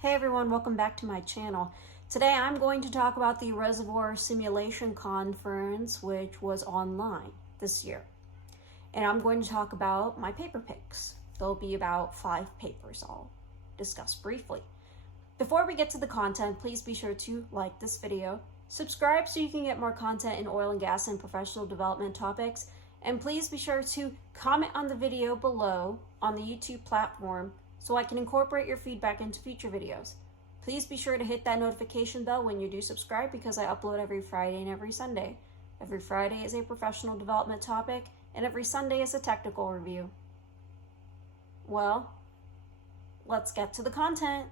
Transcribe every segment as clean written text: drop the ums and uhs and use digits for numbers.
Hey everyone, welcome back to my channel. Today I'm going to talk about the Reservoir Simulation Conference, which was online this year. And I'm going to talk about my paper picks. There'll be about 5 papers I'll discuss briefly. Before we get to the content, please be sure to like this video, subscribe so you can get more content in oil and gas and professional development topics, and please be sure to comment on the video below on the YouTube platform so I can incorporate your feedback into future videos. Please be sure to hit that notification bell when you do subscribe because I upload every Friday and every Sunday. Every Friday is a professional development topic and every Sunday is a technical review. Well, let's get to the content.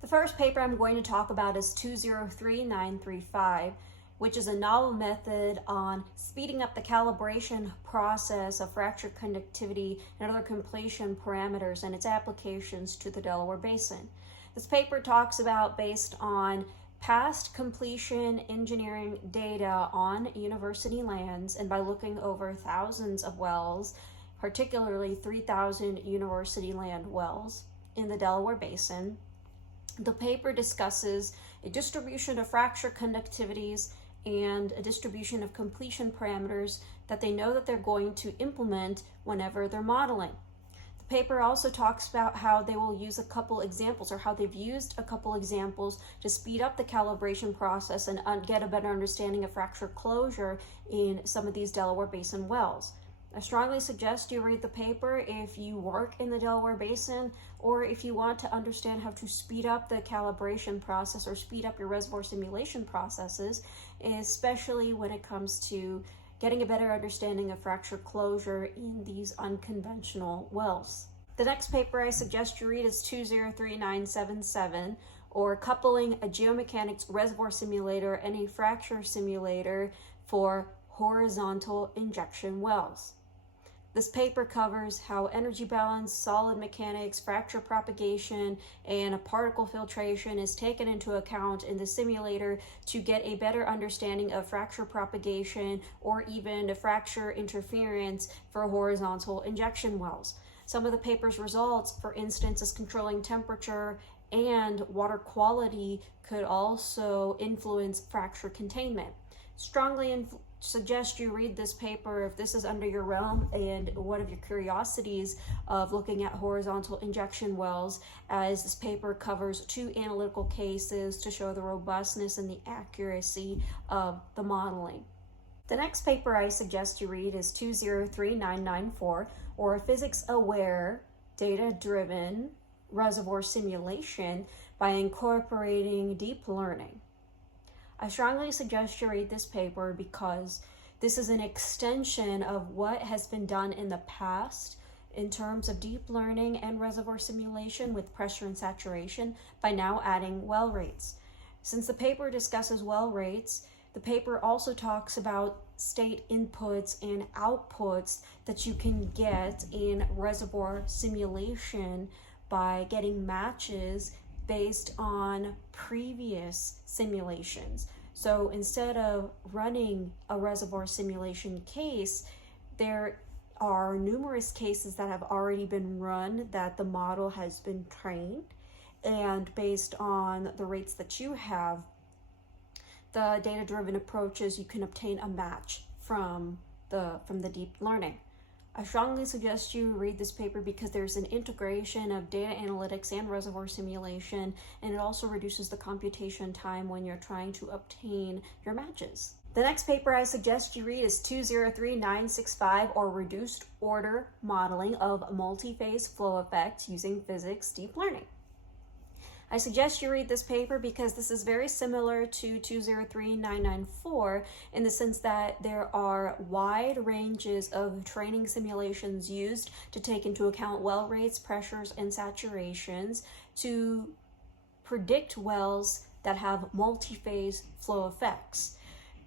The first paper I'm going to talk about is 203935, which is a novel method on speeding up the calibration process of fracture conductivity and other completion parameters and its applications to the Delaware Basin. This paper talks about based on past completion engineering data on university lands and by looking over thousands of wells, particularly 3,000 university land wells in the Delaware Basin. The paper discusses a distribution of fracture conductivities and a distribution of completion parameters that they know that they're going to implement whenever they're modeling. The paper also talks about how they will use a couple examples, or how they've used a couple examples to speed up the calibration process and get a better understanding of fracture closure in some of these Delaware Basin wells. I strongly suggest you read the paper if you work in the Delaware Basin or if you want to understand how to speed up the calibration process or speed up your reservoir simulation processes, especially when it comes to getting a better understanding of fracture closure in these unconventional wells. The next paper I suggest you read is 203977, or Coupling a Geomechanics Reservoir Simulator and a Fracture Simulator for Horizontal Injection Wells. This paper covers how energy balance, solid mechanics, fracture propagation, and particle filtration is taken into account in the simulator to get a better understanding of fracture propagation or even the fracture interference for horizontal injection wells. Some of the paper's results, for instance, is controlling temperature and water quality could also influence fracture containment. Strongly suggest you read this paper if this is under your realm and one of your curiosities of looking at horizontal injection wells, as this paper covers 2 analytical cases to show the robustness and the accuracy of the modeling. The next paper I suggest you read is 203994, or Physics-Aware Data-Driven Reservoir Simulation by Incorporating Deep Learning. I strongly suggest you read this paper because this is an extension of what has been done in the past in terms of deep learning and reservoir simulation with pressure and saturation by now adding well rates. Since the paper discusses well rates, the paper also talks about state inputs and outputs that you can get in reservoir simulation by getting matches based on previous simulations. So instead of running a reservoir simulation case, there are numerous cases that have already been run that the model has been trained, and based on the rates that you have, the data-driven approaches, you can obtain a match from the deep learning. I strongly suggest you read this paper because there's an integration of data analytics and reservoir simulation, and it also reduces the computation time when you're trying to obtain your matches. The next paper I suggest you read is 203965, or Reduced Order Modeling of Multi-Phase Flow Effects Using Physics Deep Learning. I suggest you read this paper because this is very similar to 203994 in the sense that there are wide ranges of training simulations used to take into account well rates, pressures, and saturations to predict wells that have multi-phase flow effects.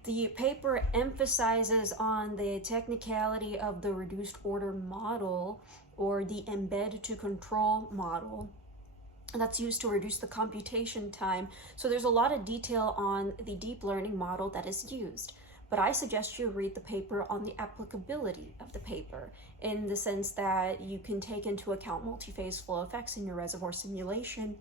The paper emphasizes on the technicality of the reduced order model, or the embed to control model, that's used to reduce the computation time. So there's a lot of detail on the deep learning model that is used. But I suggest you read the paper on the applicability of the paper, in the sense that you can take into account multi-phase flow effects in your reservoir simulation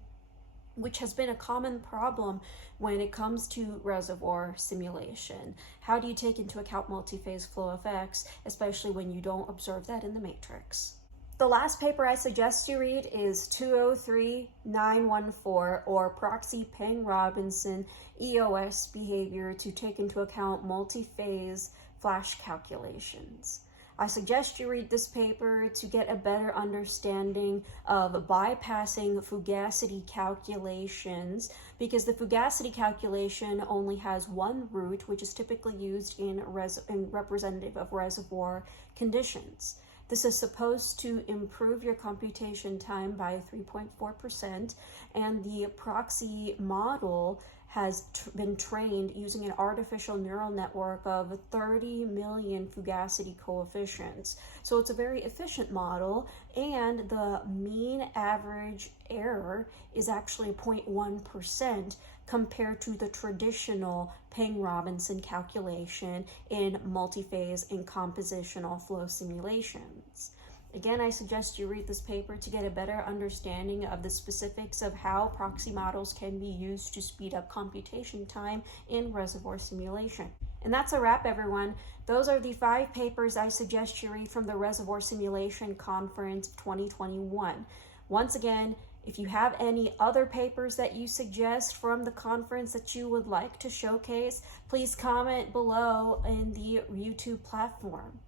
which has been a common problem when it comes to reservoir simulation. How do you take into account multi-phase flow effects, especially when you don't observe that in the matrix? The last paper I suggest you read is 203914, or Proxy Pang-Robinson EOS Behavior to Take into Account Multi-Phase Flash Calculations. I suggest you read this paper to get a better understanding of bypassing fugacity calculations, because the fugacity calculation only has one root, which is typically used in representative of reservoir conditions. This is supposed to improve your computation time by 3.4%, and the proxy model has been trained using an artificial neural network of 30 million fugacity coefficients. So it's a very efficient model, and the mean average error is actually 0.1% compared to the traditional Pang-Robinson calculation in multi-phase and compositional flow simulations. Again, I suggest you read this paper to get a better understanding of the specifics of how proxy models can be used to speed up computation time in reservoir simulation. And that's a wrap, everyone. Those are the 5 papers I suggest you read from the Reservoir Simulation Conference 2021. Once again, if you have any other papers that you suggest from the conference that you would like to showcase, please comment below in the YouTube platform.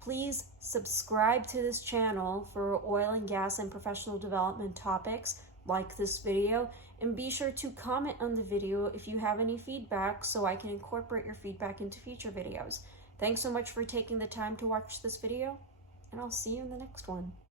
Please subscribe to this channel for oil and gas and professional development topics like this video, and be sure to comment on the video if you have any feedback so I can incorporate your feedback into future videos. Thanks so much for taking the time to watch this video, and I'll see you in the next one.